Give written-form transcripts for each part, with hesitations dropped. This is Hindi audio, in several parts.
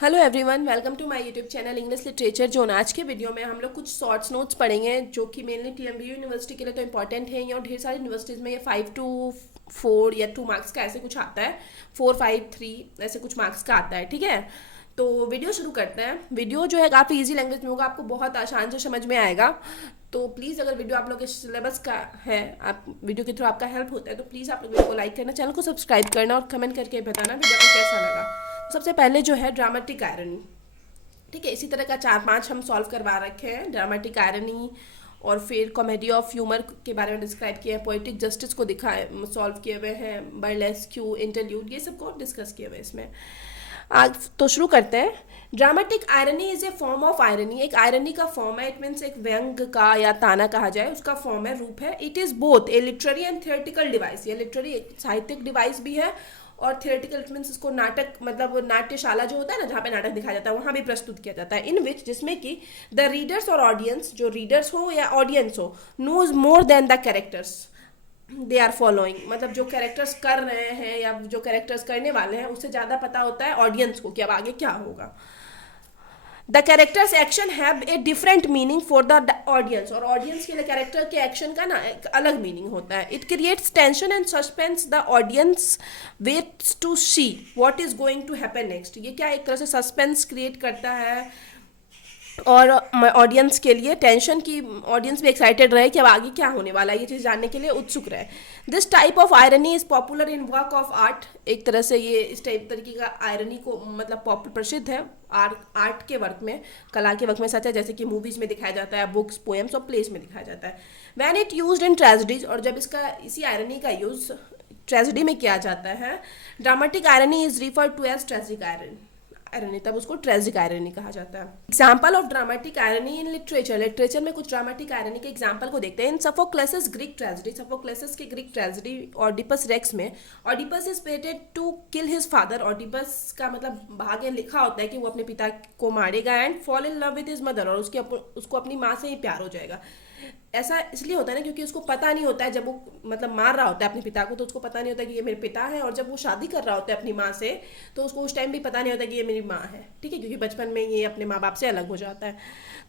Hello everyone, welcome to my YouTube channel English literature zone. आज के वीडियो में हम लोग कुछ शॉर्ट्स नोट्स पढ़ेंगे जो कि मेनली टीएमबीयू यूनिवर्सिटी के लिए तो इंपॉर्टेंट है ही, और ढेर सारी यूनिवर्सिटीज़ में ये 5 to 4 या 2 मार्क्स का ऐसे कुछ आता है, 4, 5, 3 ऐसे कुछ मार्क्स का आता है। ठीक है, तो वीडियो शुरू करते हैं। वीडियो जो है काफ़ी इजी लैंग्वेज में होगा, आपको बहुत आसान से समझ में आएगा। तो प्लीज़ अगर वीडियो आप लोग के सिलेबस का है, आप वीडियो के थ्रू आपका हेल्प होता है, तो प्लीज़ आप लोग वीडियो को लाइक करना, चैनल को सब्सक्राइब करना और कमेंट करके बताना वीडियो को कैसा लगा। सबसे पहले जो है ड्रामेटिक आयरनी। ठीक है, इसी तरह का 4-5 हम सॉल्व करवा रखे हैं। ड्रामेटिक आयरनी, और फिर कॉमेडी ऑफ ह्यूमर के बारे में डिस्क्राइब किया है, पोएटिक जस्टिस को दिखाए सॉल्व किए हुए हैं, बर्लेस्क्यू, इंटरल्यूड, ये सब को डिस्कस किए हुए इसमें। आज तो शुरू करते हैं। Dramatic irony is a form of irony. एक आयरनी का फॉर्म है, इट मीन्स एक व्यंग का या ताना कहा जाए, उसका फॉर्म है, रूप है। It is both A literary and theoretical device. ये लिटरेरी एक साहित्यिक डिवाइस भी है, और थियोरेटिकल मीन्स इसको नाटक, मतलब नाट्यशाला जो होता है ना, जहाँ पे नाटक दिखाया जाता है, वहाँ भी प्रस्तुत किया जाता है। इन विच, जिसमें कि द रीडर्स और ऑडियंस, जो रीडर्स हो या ऑडियंस हो, knows more than the characters they are following. मतलब जो कैरेक्टर्स कर रहे हैं या जो कैरेक्टर्स करने वाले हैं, उससे ज़्यादा पता होता है ऑडियंस को कि अब आगे क्या होगा। The characters action have a different meaning for the audience. और ऑडियंस के लिए कैरेक्टर के एक्शन का ना एक अलग मीनिंग होता है। It creates tension and suspense. The audience waits to see what is going to happen next. ये क्या एक तरह से सस्पेंस क्रिएट करता है, और ऑडियंस के लिए टेंशन की, ऑडियंस भी एक्साइटेड रहे कि अब आगे क्या होने वाला है, ये चीज़ जानने के लिए उत्सुक रहे। This type of irony is popular in work of art. एक तरह से ये इस टाइप तरीके का आयरनी को मतलब प्रसिद्ध है आर्ट के वर्क में, कला के वर्क में सच है, जैसे कि मूवीज में दिखाया जाता है, बुक्स, पोएम्स और प्लेस में दिखाया जाता है। When it use in tragedies, और जब इसका इसी आयरनी का यूज ट्रेजिडी में किया जाता है, dramatic irony is refer to as tragic irony, तब उसको ट्रेजिक आयरनी कहा जाता है। Example of dramatic irony in literature. Literature में कुछ ड्रामेटिक आयरनी के एग्जाम्पल को देखते हैं। In Sophocles Greek tragedy, Sophocles की ग्रीक ट्रेजिडी ऑडिपस रेक्स में, Oedipus is fated to kill his father. Oedipus का मतलब भाग्य लिखा होता है कि वो अपने पिता को मारेगा, and fall in love with his mother, और उसको अपनी माँ से ही प्यार हो जाएगा। ऐसा इसलिए होता है ना, क्योंकि उसको पता नहीं होता है, जब वो मतलब मार रहा होता है अपने पिता को, तो उसको पता नहीं होता कि ये मेरे पिता है, और जब वो शादी कर रहा होता है अपनी माँ से, तो उसको उस टाइम भी पता नहीं होता कि ये मेरी माँ है। ठीक है, क्योंकि बचपन में ये अपने माँ बाप से अलग हो जाता है।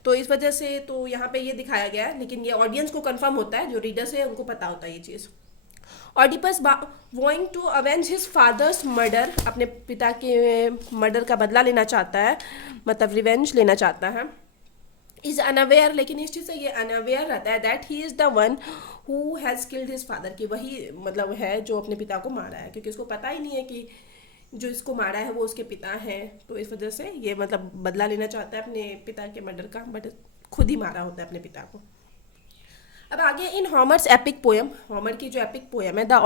तो इस वजह से तो यहाँ पे ये दिखाया गया है, लेकिन ये ऑडियंस को कन्फर्म होता है, जो रीडर्स है उनको पता होता है ये चीज़। Oedipus vowing to avenge his father's murder, अपने पिता के मर्डर का बदला लेना चाहता है, मतलब रिवेंज लेना चाहता है। इज अनअवेयर, लेकिन इस चीज़ से ये अनअवेयर रहता है that he is the one who has killed his father, कि वही मतलब है जो अपने पिता को मारा है, क्योंकि उसको पता ही नहीं है कि जो इसको मारा है वो उसके पिता हैं। तो इस वजह से ये मतलब बदला लेना चाहता है अपने पिता के मर्डर का, बट खुद ही मारा होता है अपने पिता को। अब आगे इन हॉमर्स एपिक पोएम, हॉमर की जो एपिक पोएम है the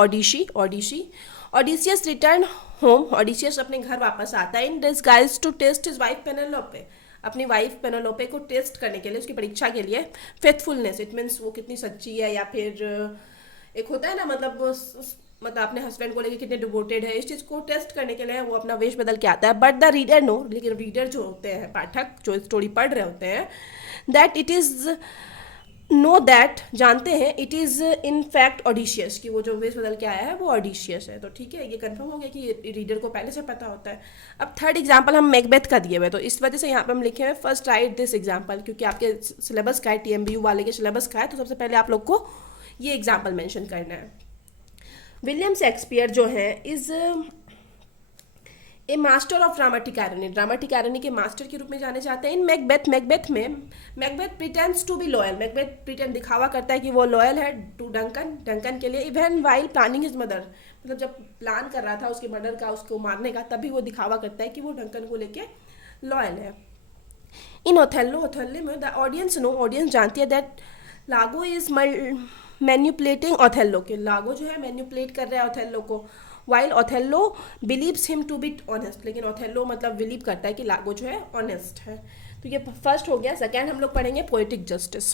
Odysseus return home. Odysseus अपने घर वापस आता है in disguise to test his wife Penelope, अपनी वाइफ पेनेलोपे को टेस्ट करने के लिए, उसकी परीक्षा के लिए। फेथफुलनेस, इट मीन्स वो कितनी सच्ची है, या फिर एक होता है ना मतलब अपने हस्बैंड को लेकर कितने डिवोटेड है, इस चीज़ को टेस्ट करने के लिए वो अपना वेश बदल के आता है। बट द रीडर नो, लेकिन रीडर जो होते हैं, पाठक जो स्टोरी पढ़ रहे होते हैं, that it is know that, जानते हैं, it is in fact audacious, कि वो जो वेश बदल के आया है वो ऑडिशियस है। तो ठीक है, ये कंफर्म हो गया कि रीडर को पहले से पता होता है। अब थर्ड एग्जांपल हम मैकबेथ का दिए हुए, तो इस वजह से यहाँ पे हम लिखे हुए फर्स्ट राइट दिस एग्जांपल, क्योंकि आपके सिलेबस का है, टीएमबीयू वाले के सिलेबस का है, तो सबसे पहले आप लोग को ये एग्जाम्पल मैंशन करना है। विलियम शेक्सपियर जो है is a master of dramatic irony, dramatic irony के मास्टर के रूप में जाने जाते हैं। In Macbeth, Macbeth pretends to be loyal, Macbeth pretend दिखावा करता है कि वो लॉयल है टू डंकन के लिए। Even while planning his murder, मतलब जब प्लान कर रहा था उसके मर्डर का, उसको मारने का, तभी वो दिखावा करता है कि वो डंकन को लेके लॉयल है। इन ओथेलो में द ऑडियंस नो, ऑडियंस जानती है दैट लागो इज मैन्युपुलेटिंग ओथेलो, के लागो जो है मैन्युपुलेट कर रहा है ओथेलो को, while Othello believes him to be honest, लेकिन ओथेलो मतलब बिलीव करता है कि लागो जो है ऑनेस्ट है। तो ये फर्स्ट हो गया। सेकेंड हम लोग पढ़ेंगे पोएटिक जस्टिस।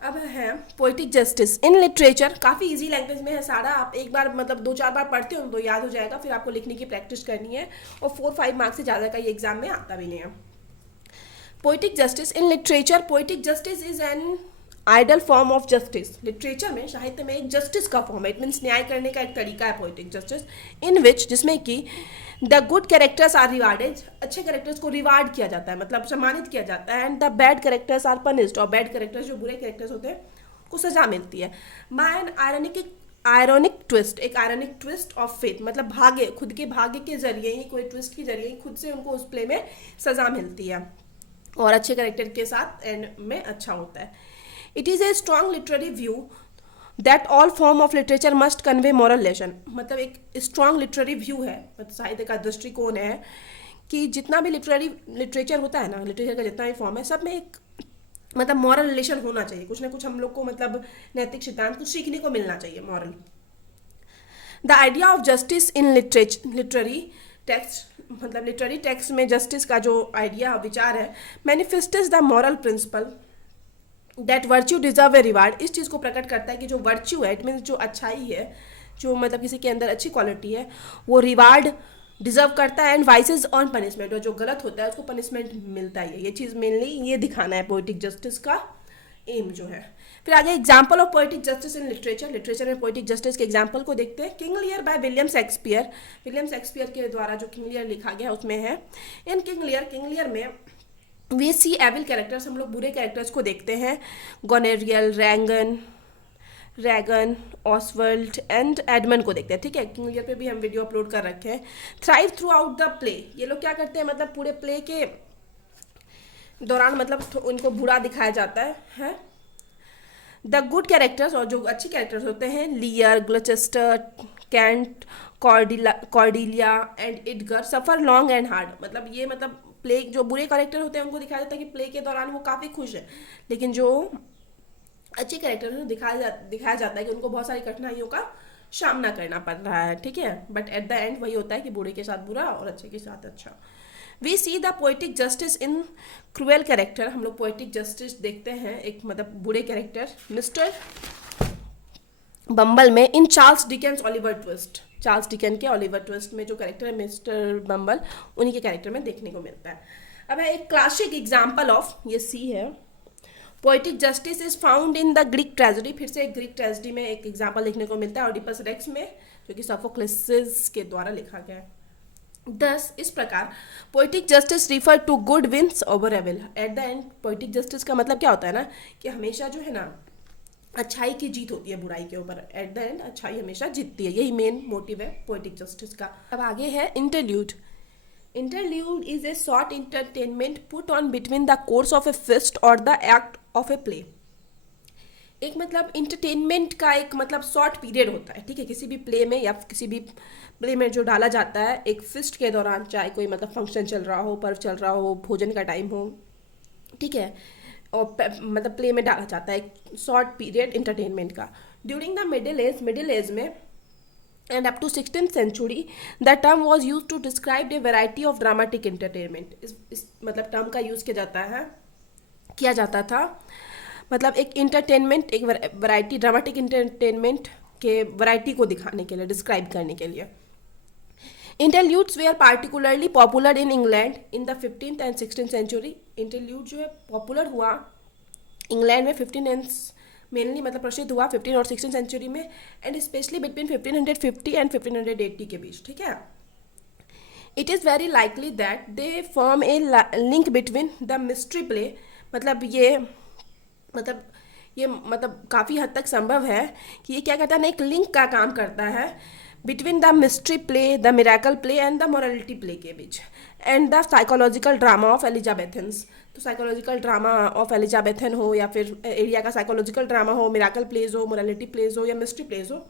अब है पोएटिक जस्टिस इन लिटरेचर, काफ़ी इजी लैंग्वेज में है सारा, आप एक बार मतलब 2-4 बार पढ़ते हो तो याद हो जाएगा, फिर आपको लिखने की प्रैक्टिस करनी है, और 4-5 मार्क्स से ज़्यादा का ये एग्जाम में आता भी नहीं है। Poetic justice in literature, poetic justice is an ideal form of justice. Literature में, साहित्य में एक जस्टिस का फॉर्म है, इट मीन्स न्याय करने का एक तरीका है पोइटिक जस्टिस, इन विच, जिसमें कि the good characters are rewarded, अच्छे कैरेक्टर्स को रिवार्ड किया जाता है, मतलब सम्मानित किया जाता है, and the bad characters are punished, और बैड कैरेक्टर्स जो बुरे कैरेक्टर्स होते हैं को सजा मिलती है। बाय एन आयरनिक ट्विस्ट, एक आयरनिक ट्विस्ट ऑफ फेथ, मतलब भाग्य, खुद के भाग्य के जरिए ही, कोई ट्विस्ट के जरिए ही खुद से उनको उस प्ले में सजा मिलती है, और अच्छे कैरेक्टर के साथ एंड में अच्छा होता है। It is a strong literary view that all form of literature must convey moral lesson, मतलब एक स्ट्रॉन्ग लिटरेरी व्यू है, मतलब साहित्य का दृष्टिकोण है कि जितना भी लिटरेचर होता है ना, लिटरेचर का जितना भी फॉर्म है, सब में एक मतलब मॉरल रिलेशन होना चाहिए, कुछ ना कुछ हम लोग को मतलब नैतिक सिद्धांत कुछ सीखने को मिलना चाहिए, moral. The idea of justice in literary text, मतलब लिटरेरी टेक्स्ट में जस्टिस का जो आइडिया विचार है, manifests the moral principle that virtue deserve a reward, इस चीज़ को प्रकट करता है कि जो वर्च्यू है, इट मीन्स जो अच्छाई है, जो मतलब किसी के अंदर अच्छी क्वालिटी है, वो रिवार्ड डिजर्व करता है, एंड वाइसेस ऑन पनिशमेंट, और जो गलत होता है उसको पनिशमेंट मिलता है। ये चीज़ मेनली ये दिखाना है पोइटिक जस्टिस का एम जो है। फिर आगे example of poetic justice in literature, literature में पोइटिक जस्टिस के एग्जाम्पल को देखते हैं। King Lear by William Shakespeare, William Shakespeare के द्वारा जो किंग लियर लिखा गया उसमें है, इन किंग लियर में वी सी एविल कैरेक्टर्स, हम लोग बुरे कैरेक्टर्स को देखते हैं, गोनेरियल, रैगन, ऑसवर्ल्ड एंड एडमंड को देखते हैं, ठीक है। किंग लियर पे भी हम वीडियो अपलोड कर रखे हैं। Thrive through out the play, ये लोग क्या करते हैं, मतलब पूरे प्ले के दौरान मतलब उनको बुरा दिखाया जाता है। द गुड कैरेक्टर्स, और जो अच्छे कैरेक्टर्स होते हैं, Lear, Gloucester, Kent, Cordelia and Edgar suffer long and hard, मतलब ये मतलब प्ले जो बुरे कैरेक्टर होते हैं उनको दिखाया जाता है कि प्ले के दौरान वो काफ़ी खुश है, लेकिन जो अच्छे कैरेक्टर हैं दिखाया जाता है कि उनको बहुत सारी कठिनाइयों का सामना करना पड़ रहा है, ठीक है। बट एट द एंड वही होता है कि बुरे के साथ बुरा और अच्छे के साथ अच्छा। We see the poetic justice in cruel character, हम लोग पोइटिक जस्टिस देखते हैं एक मतलब बुरे कैरेक्टर मिस्टर बम्बल में, in Charles Dickens Oliver Twist, Charles Dickens के ओलिवर ट्विस्ट में जो कैरेक्टर है मिस्टर बम्बल, उन्हीं के कैरेक्टर में देखने को मिलता है। अब है एक क्लासिक एग्जाम्पल ऑफ, ये सी है, poetic justice is found in the Greek tragedy, फिर से एक ग्रीक ट्रेजेडी में एक एग्जाम्पल देखने को मिलता है, ओडिपस रेक्स में, जो कि सोफोक्लिस के द्वारा लिखा गया है। दस इस प्रकार poetic justice refer to good wins over evil, at the end poetic justice का मतलब क्या होता है ना, कि हमेशा जो है ना अच्छाई की जीत होती है बुराई के ऊपर, एट द एंड अच्छाई हमेशा जीतती है, यही मेन मोटिव है पोइटिक जस्टिस का। अब आगे है interlude. Interlude is a short entertainment put on between the course of a feast और the act of a play, एक मतलब इंटरटेनमेंट का एक मतलब शॉर्ट पीरियड होता है, ठीक है, किसी भी प्ले में या किसी भी प्ले में जो डाला जाता है एक फिस्ट के दौरान, चाहे कोई मतलब फंक्शन चल रहा हो, पर्व चल रहा हो, भोजन का टाइम हो, ठीक है, और मतलब प्ले में डाला जाता है एक शॉर्ट पीरियड इंटरटेनमेंट का। ड्यूरिंग द मिडिल एज में and up to 16th century the term was use to describe a variety of dramatic entertainment, इस मतलब टर्म का यूज़ किया जाता था मतलब एक इंटरटेनमेंट, एक वैरायटी, ड्रामेटिक इंटरटेनमेंट के वैरायटी को दिखाने के लिए, डिस्क्राइब करने के लिए। Interludes were particularly popular in England in the 15th and 16th century, interlude जो है पॉपुलर हुआ इंग्लैंड में 15 एंड मेनली मतलब प्रसिद्ध हुआ 15 और 16th century में, एंड स्पेशली बिटवीन 1550 एंड 1580 के बीच, ठीक है। It is very likely that they form A link between the mystery play, मतलब ये काफ़ी हद तक संभव है कि ये क्या करता है ना, एक लिंक का काम करता है between the mystery play, the miracle play and the morality play के बीच, and the psychological drama of Elizabethans, तो साइकोलॉजिकल ड्रामा ऑफ एलिजाबेथन हो या फिर एरिया का साइकोलॉजिकल ड्रामा हो, मिरेकल प्लेज हो, मोरालिटी प्लेज हो या मिस्ट्री प्लेज हो,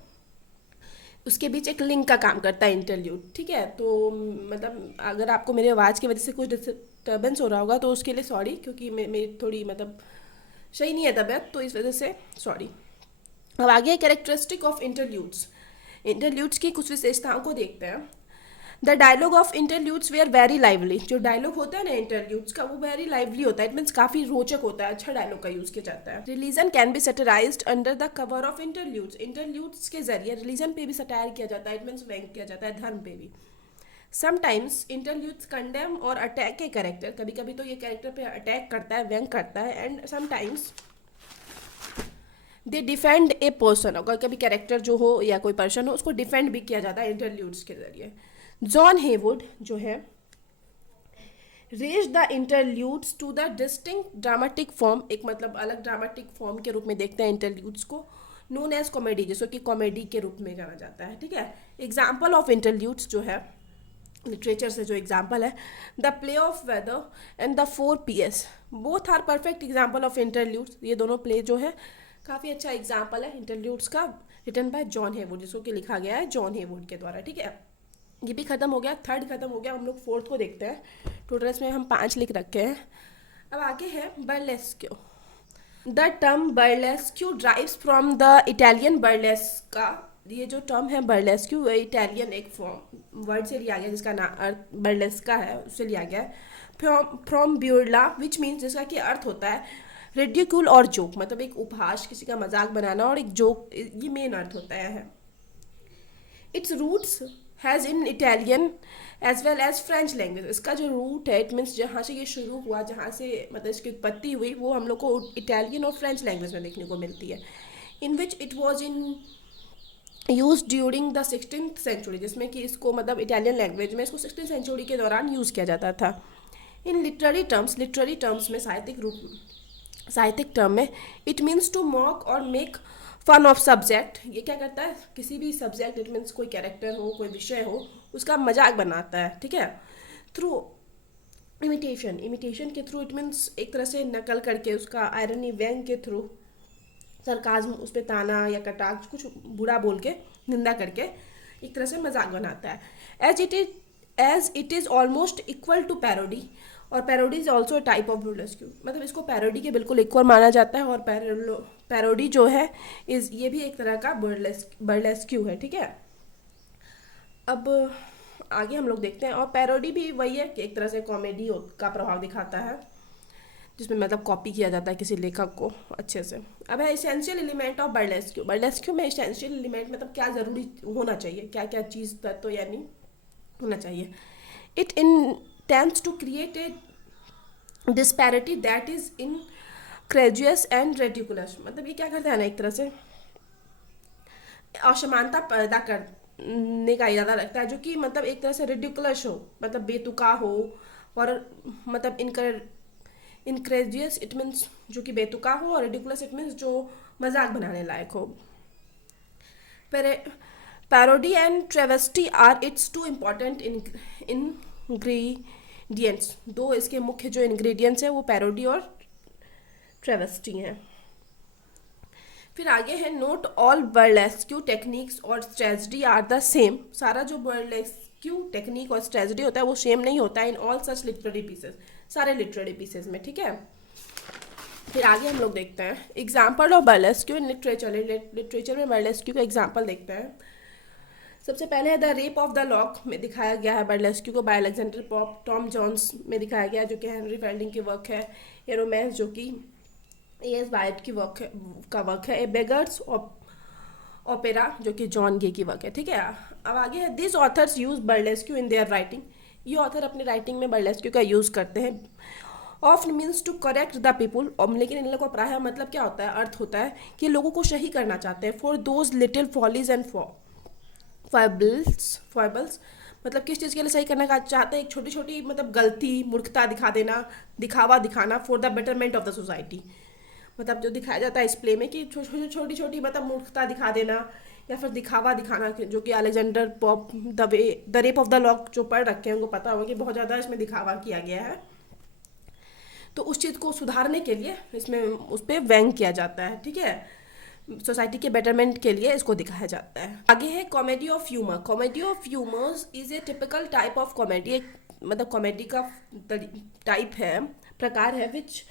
उसके बीच एक लिंक का काम करता है इंटरल्यूड, ठीक है। तो मतलब अगर आपको मेरी आवाज़ की वजह से कुछ डिस्टर्बेंस हो रहा होगा तो उसके लिए सॉरी, क्योंकि मेरी थोड़ी मतलब सही नहीं है तबीयत, तो इस वजह से सॉरी। अब आगे कैरेक्टरिस्टिक ऑफ इंटरल्यूड्स, इंटरल्यूड्स की कुछ विशेषताओं को देखते हैं। The dialogue of interludes were very lively, जो डायलॉग होता है ना इंटरल्यूड्स का वो वेरी लाइवली होता है, इट मीन्स काफ़ी रोचक होता है, अच्छा डायलॉग का यूज़ किया जाता है। Religion can be satirized under the cover of interludes, interludes के जरिए रिलीजन पे भी सटायर किया जाता है, इट मीन्स व्यंग किया जाता है, धर्म पे भी। समटाइम्स इंटरल्यूड्स कंडेम और अटैक ए कैरेक्टर, कभी कभी तो ये कैरेक्टर पे अटैक करता है, व्यंग करता है, and sometimes they defend a person, अगर कभी कैरेक्टर जो हो या कोई पर्सन हो उसको डिफेंड भी किया जाता है इंटरल्यूड्स के जरिए। जॉन हेवुड जो है raise the interludes to the distinct dramatic form, एक मतलब अलग ड्रामेटिक फॉर्म के रूप में देखते हैं इंटरल्यूड्स को, नोन एज कॉमेडी, जिसको कि कॉमेडी के रूप में जाना जाता है, ठीक है। एग्जाम्पल ऑफ इंटरल्यूड्स जो है लिटरेचर से जो एग्जाम्पल है, the play of weather and the 4 PS, both are perfect example of interludes. ये दोनों प्ले जो है काफ़ी अच्छा एग्जाम्पल है इंटरल्यूड्स का, रिटन बाय जॉन हेवुड, जिसको कि लिखा गया है जॉन हेवुड के द्वारा, ठीक है। ये भी खत्म हो गया, थर्ड खत्म हो गया, हम लोग फोर्थ को देखते हैं। टोटल इसमें हम 5 लिख रखे हैं। अब आगे है burlesque. The term burlesque drives from the Italian burlesca. ये जो टर्म है बर्लेस्क्यू वो इटालियन एक फॉर्म वर्ड से लिया गया, जिसका नाम अर्थ बर्लेस्का है, उससे लिया गया है। फ्रॉम ब्यूरला विच मीन्स, जिसका कि अर्थ होता है रिडिक्यूल और जोक, मतलब एक उपहास, किसी का मजाक बनाना, और एक जोक, ये मेन अर्थ होता है। Its roots has in Italian as well as French language. इसका जो रूट है, इट मीन्स जहाँ से ये शुरू हुआ, जहाँ से मतलब इसकी उत्पत्ति हुई, वो हम लोग को इटालियन और फ्रेंच लैंग्वेज में देखने को मिलती है। In which it was in use during the 16th century, जिसमें कि इसको मतलब इटालियन लैंग्वेज में इसको 16th सेंचुरी के दौरान यूज़ किया जाता था। इन लिटरेरी टर्म्स में साहित्यिक टर्म में इट मीन्स टू मॉक और मेक फन ऑफ सब्जेक्ट। ये क्या करता है, किसी भी सब्जेक्ट, इट मीन्स कोई कैरेक्टर हो, कोई विषय हो, उसका मजाक बनाता है, ठीक है। थ्रू इमिटेशन के थ्रू, इट मीन्स एक तरह से नकल करके, उसका आयरनी व्यंग के थ्रू, सरकाज़म, उस पर ताना या कटाक्ष, कुछ बुरा बोल के, निंदा करके एक तरह से मजाक बनाता है। As it is almost equal to parody, और parody is also type of burlesque, मतलब इसको पैरोडी के बिल्कुल इक्वल माना जाता है, और पैरोडी जो है ये भी एक तरह का बर्लेस्क्यू है, ठीक है। अब आगे हम लोग देखते हैं, और पैरोडी भी वही है कि एक तरह से कॉमेडी का प्रभाव दिखाता है, जिसमें मतलब कॉपी किया जाता है किसी लेखक को अच्छे से। अब है इसेंशियल एलिमेंट ऑफ बर्लेस्क्यू में इसेंशियल एलिमेंट मतलब क्या ज़रूरी होना चाहिए, क्या क्या चीज़ तत्व यानी होना चाहिए। It intends to create a disparity that is incredulous and ridiculous, मतलब ये क्या करता है ना, एक तरह से असमानता पैदा करने का इरादा रखता है, जो कि मतलब एक तरह से रिडिकुलस हो, मतलब बेतुका हो, और मतलब इनक्रेजियस इट मीन्स जो कि बेतुका हो, और रिडिकुलस इट मीन्स जो मजाक बनाने लायक हो। Parody and travesty are its two important ingredients. दो इसके मुख्य जो इंग्रेडिएंट्स हैं वो पैरोडी और ट्रेवेस्टी हैं। फिर आगे है नोट ऑल बर्लेस्क्यू टेक्निक्स और स्ट्रेटजी आर द सेम। सारा जो बर्लेस्क्यू टेक्निक और स्ट्रेटजी होता है वो सेम नहीं होता है in all such literary pieces, सारे लिटरेरी पीसेस में, ठीक है। फिर आगे हम लोग देखते हैं example of burlesque in literature में बर्लेस्क्यू का एग्जाम्पल देखते हैं। सबसे पहले है the rape of the lock में दिखाया गया है बर्लेस्क्यू को by Alexander Pope. Tom Jones में दिखाया गया है जो कि हेनरी फेल्डिंग की वर्क है। ए रोमांस जो कि A.S. वाइट की वर्क है। ए बेगर्स ओपेरा जो कि जॉन गे की वर्क है, ठीक है। अब आगे है this authors use burlesque in their writing. ये ऑथर अपनी राइटिंग में बर्लेस्क्यू का यूज़ करते हैं। Of means to correct the people, लेकिन इन लोगों का प्राय मतलब क्या होता है, अर्थ होता है कि लोगों को सही करना चाहते हैं। For those little follies and foibles मतलब किस चीज़ के लिए सही करना चाहते हैं, एक छोटी छोटी मतलब गलती, मूर्खता दिखावा दिखाना for the betterment of the society. मतलब जो दिखाया जाता है इस प्ले में कि छोटी छोटी मतलब मूर्खता दिखा देना या फिर दिखावा दिखाना, जो कि Alexander Pope the rape of the lock जो पढ़ रखे हैं उनको पता होगा कि बहुत ज़्यादा इसमें दिखावा किया गया है। तो उस चीज़ को सुधारने के लिए इसमें उस पर व्यंग किया जाता है, ठीक है। सोसाइटी के बेटरमेंट के लिए इसको दिखाया जाता है। आगे है comedy of humour. Comedy of humours is a typical type of comedy. एक मतलब कॉमेडी का टाइप है, प्रकार है, which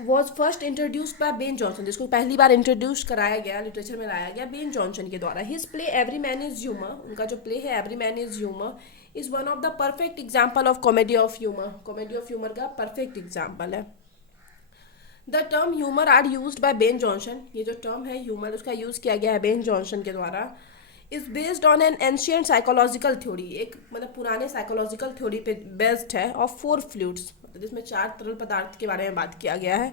was first introduced by Ben Johnson, जिसको पहली बार इंट्रोड्यूस कराया गया, लिटरेचर में लाया गया बेन जॉनसन के द्वारा। His play every man is humour, उनका जो प्ले है every man is humour is one of the perfect example of comedy of humour. Comedy of humour का परफेक्ट एग्जाम्पल है। The term humour are used by Ben Jonson. ये जो टर्म है ह्यूमर उसका यूज़ किया गया है बेन जॉनसन के द्वारा। Is based on an ancient psychological theory, एक मतलब पुराने साइकोलॉजिकल थ्योरी पे बेस्ड है, ऑफ 4 फ्लूइड्स, जिसमें 4 तरल पदार्थ के बारे में बात किया गया है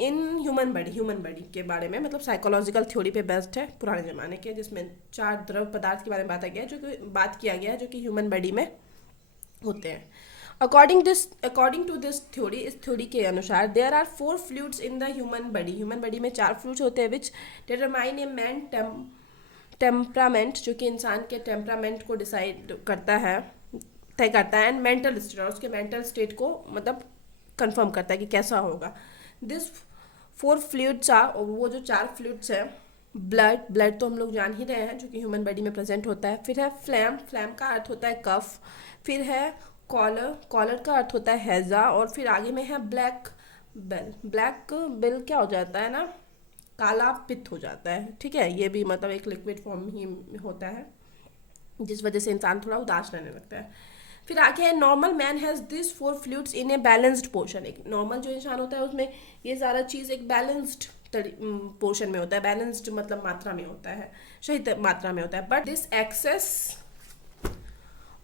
इन ह्यूमन बॉडी के बारे में, मतलब साइकोलॉजिकल थ्योरी पे बेस्ड है पुराने ज़माने के, जिसमें 4 द्रव पदार्थ के बारे में बात किया गया है जो कि ह्यूमन बॉडी में होते हैं। अकॉर्डिंग टू दिस थ्योरी, इस थ्योरी के अनुसार there are 4 fluids in the human body में 4 फ्लूइड्स होते हैं which determine a man temperament, जो कि इंसान के टेम्परामेंट को डिसाइड करता है, तय करता है, एंड मेंटल स्टेट, और उसके मेंटल स्टेट को मतलब कंफर्म करता है कि कैसा होगा। दिस 4 फ्लूइड्स आर, वो जो 4 फ्लूइड्स हैं, ब्लड तो हम लोग जान ही रहे हैं जो कि ह्यूमन बॉडी में प्रेजेंट होता है। फिर है फ्लैम का अर्थ होता है कफ। फिर है कॉलर का अर्थ होता है हैजा। और फिर आगे में है ब्लैक बेल क्या हो जाता है ना, काला पित्त हो जाता है, ठीक है। ये भी मतलब एक लिक्विड फॉर्म ही होता है, जिस वजह से इंसान थोड़ा उदास रहने लगता है। फिर आगे है normal man has this 4 fluids in a balanced portion. एक नॉर्मल जो इंसान होता है उसमें ये सारा चीज़ एक बैलेंस्ड पोर्शन में होता है, बैलेंस्ड मतलब मात्रा में होता है, सही मात्रा में होता है। But this excess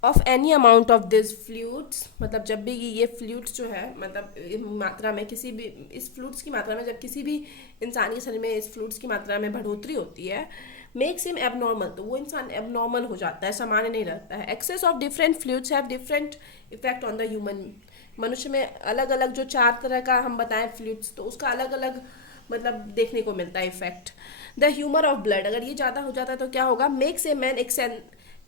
of any amount of this fluids, मतलब जब भी ये फ्लूइड्स जो है मतलब मात्रा में किसी भी इस फ्लूइड्स की मात्रा में जब किसी भी इंसान के शरीर में इस फ्लूइड्स की मात्रा में बढ़ोतरी होती है, मेक्स हिम एबनॉर्मल, तो वो इंसान एबनॉर्मल हो जाता है, सामान्य नहीं रहता है। Excess of different fluids have different effect on the human. मनुष्य में अलग अलग जो 4 तरह का हम बताएं फ्लूइड्स, तो उसका अलग अलग मतलब देखने को मिलता है effect. The humour of blood, अगर ये ज़्यादा हो जाता है तो क्या होगा, makes a man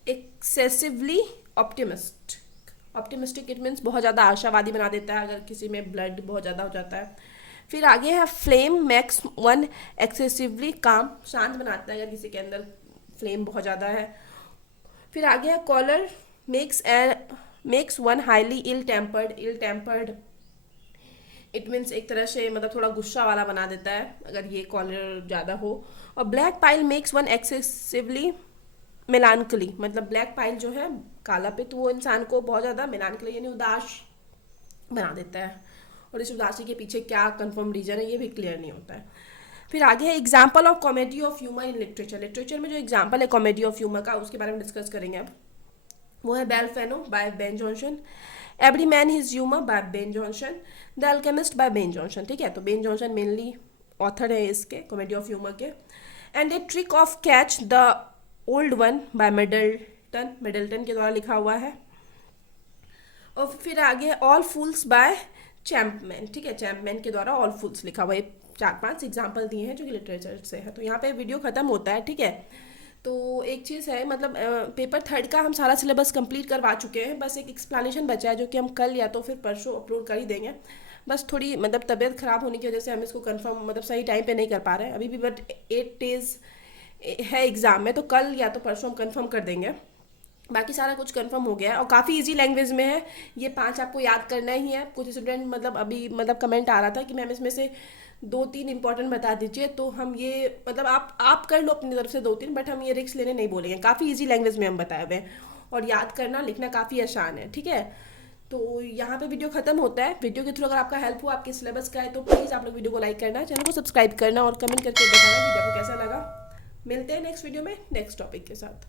excessively optimistic, it means बहुत ज़्यादा आशावादी बना देता है अगर किसी में ब्लड बहुत ज़्यादा हो जाता है। फिर आगे है फ्लेम मेक्स वन एक्सेसिवली काम, शांत बनाता है अगर किसी के अंदर फ्लेम बहुत ज़्यादा है। फिर आगे है choler makes one highly ill tempered, it means एक तरह से मतलब थोड़ा गुस्सा वाला बना देता है अगर ये कॉलर ज़्यादा हो। और black bile makes one excessively melancholy, मतलब ब्लैक पाइल जो है काला पित्त, वो इंसान को बहुत ज़्यादा मेलानकली यानी उदास बना देता है, और इस उदासी के पीछे क्या कंफर्म रीजन है ये भी क्लियर नहीं होता है। फिर आगे है example of comedy of humour in literature में जो एग्जाम्पल है कॉमेडी ऑफ ह्यूमर का उसके बारे में डिस्कस करेंगे अब। वो है Volpone by Ben Jonson, every man his humour by Ben Jonson, the alchemist by Ben Jonson, ठीक है। तो बेन जॉनसन मेनली ऑथर है इसके कॉमेडी ऑफ ह्यूमर के। And a trick of catch the old one by Middleton के द्वारा लिखा हुआ है। और फिर आगे ऑल फूल्स बाय चैम्पमैन, ठीक है, चैम्पमैन के द्वारा ऑल फूल्स लिखा हुआ है। 4-5 एग्जाम्पल दिए हैं जो कि लिटरेचर से है। तो यहाँ पे वीडियो खत्म होता है, ठीक है। तो एक चीज़ है मतलब पेपर 3 का हम सारा सिलेबस कंप्लीट करवा चुके हैं, बस एक एक्सप्लेनेशन बचा है जो कि हम कल या तो फिर परसों अपलोड कर ही देंगे। बस थोड़ी मतलब तबीयत ख़राब होने की वजह से हम इसको कंफर्म मतलब सही टाइम पे नहीं कर पा रहे हैं अभी भी, बट 8 डेज है एग्ज़ाम में, तो कल या तो परसों हम कंफर्म कर देंगे। बाकी सारा कुछ कंफर्म हो गया है और काफ़ी इजी लैंग्वेज में है। ये 5 आपको याद करना ही है। कुछ स्टूडेंट मतलब अभी मतलब कमेंट आ रहा था कि मैम इसमें से 2-3 इंपॉर्टेंट बता दीजिए, तो हम ये मतलब आप कर लो अपनी तरफ से 2-3, बट हम ये रिस्क लेने नहीं बोलेंगे। काफ़ी इजी लैंग्वेज में हम बताए हुए हैं और याद करना लिखना काफ़ी आसान है, ठीक है। तो यहाँ पे वीडियो खत्म होता है। वीडियो के थ्रू अगर आपका हेल्प हो आपके सिलेबस का है तो प्लीज़ आप लोग वीडियो को लाइक करना, चैनल को सब्सक्राइब करना और कमेंट करके बताना वीडियो को कैसा लगा। मिलते हैं नेक्स्ट वीडियो में नेक्स्ट टॉपिक के साथ।